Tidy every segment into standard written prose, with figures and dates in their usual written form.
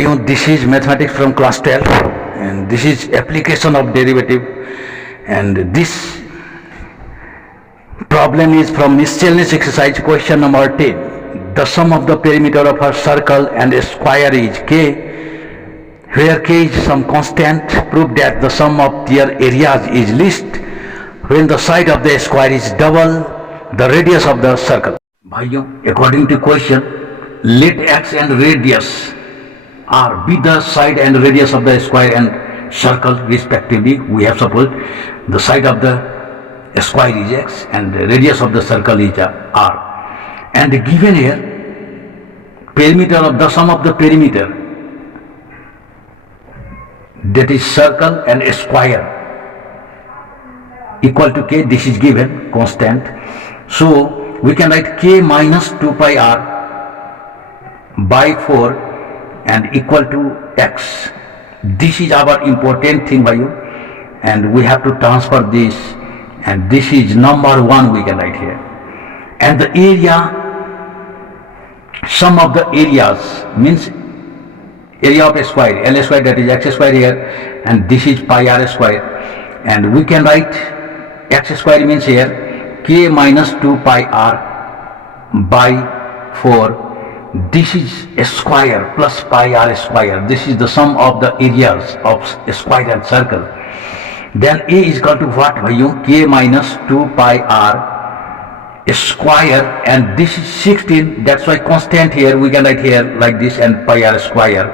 Bhaiyon, this is mathematics from class 12 and this is application of derivative, and this problem is from miscellaneous exercise question number 10. The sum of the perimeter of a circle and a square is k, where k is some constant. Prove that the sum of their areas is least when the side of the square is double the radius of the circle. Bhaiyon, according to question, let x and radius r be the side and radius of the square and circle respectively. We have supposed the side of the square is x and the radius of the circle is r, and given here perimeter of the sum of the perimeter, that is circle and square, equal to k. This is given constant, so we can write k minus 2 pi r by 4 and equal to x. This is our important thing by you, and we have to transfer this, and this is number 1 we can write here. And the area, sum of the areas means area of a square, L square, that is x square here, and this is pi r square, and we can write x square means here k minus 2 pi r by 4. This is a square plus pi r square. This is the sum of the areas of a square and circle. Then a is equal to what, Bhaiyo? K minus 2 pi r square, and this is 16. That's why constant here we can write here like this, and pi r square.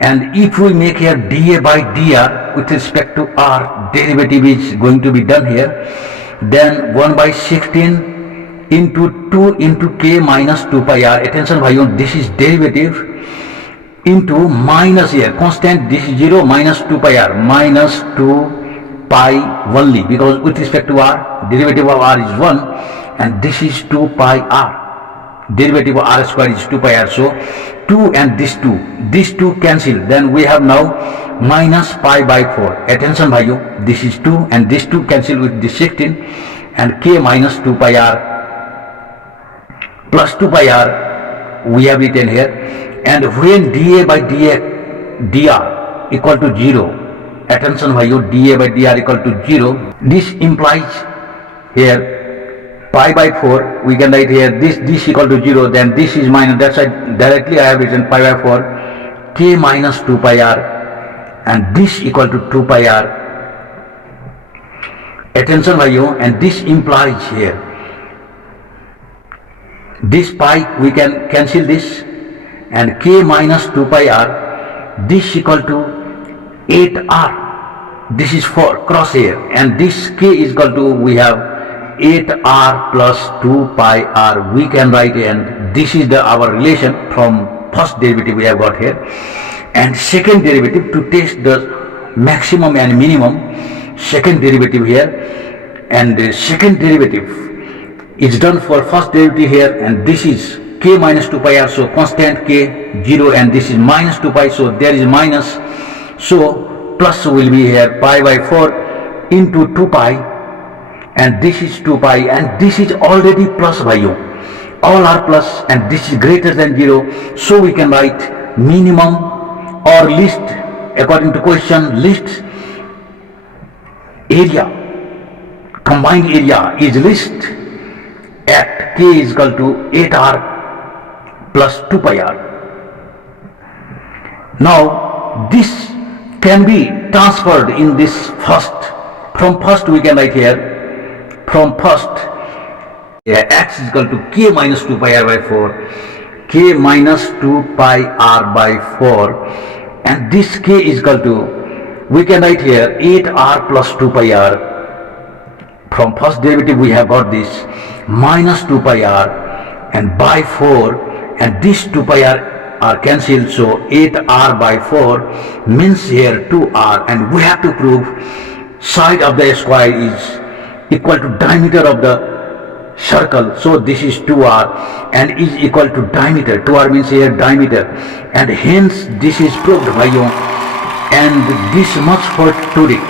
And if we make here dA by dr with respect to r, derivative is going to be done here. Then 1 by 16 into 2 into k minus 2 pi r. Attention bhaiyo, this is derivative into minus here constant, this is 0 minus 2 pi r minus 2 pi only, because with respect to r, derivative of r is 1, and this is 2 pi r, derivative of r square is 2 pi r. So 2 and these two cancel, then we have now minus pi by 4. Attention bhaiyo, this is 2 and these two cancel with this 16, and k minus 2 pi r plus 2 pi r we have written here. And when dA by dr equal to 0, attention bhaiyo, dA by dr equal to 0, this implies here pi by 4, we can write here this equal to 0, then this is minus, that's why directly I have written pi by 4 k minus 2 pi r, and this equal to 2 pi r. Attention bhaiyo, and this implies here this pi we can cancel this, and k minus 2 pi r, this equal to 8r, this is for cross here, and this k is equal to, we have 8r plus 2 pi r we can write, and this is our relation from first derivative we have got here. And second derivative, to test the maximum and minimum, second derivative here, and the second derivative is done for first derivative here, and this is k minus 2 pi r, so constant k 0, and this is minus 2 pi, so there is minus, so plus will be here pi by 4 into 2 pi, and this is 2 pi, and this is already plus by you, all are plus, and this is greater than 0, so we can write minimum or least, according to question, least area, combined area is least at k is equal to 8r plus 2 pi r. Now this can be transferred in this first, from first we can write here, from first x is equal to k minus 2 pi r by 4, k minus 2 pi r by 4, and this k is equal to, we can write here 8r plus 2 pi r. From first derivative we have got this minus 2 pi r and by 4, and this 2 pi r are cancelled, so 8r by 4 means here 2r, and we have to prove side of the square is equal to diameter of the circle, so this is 2r and is equal to diameter, 2r means here diameter, and hence this is proved by you, and this much for today.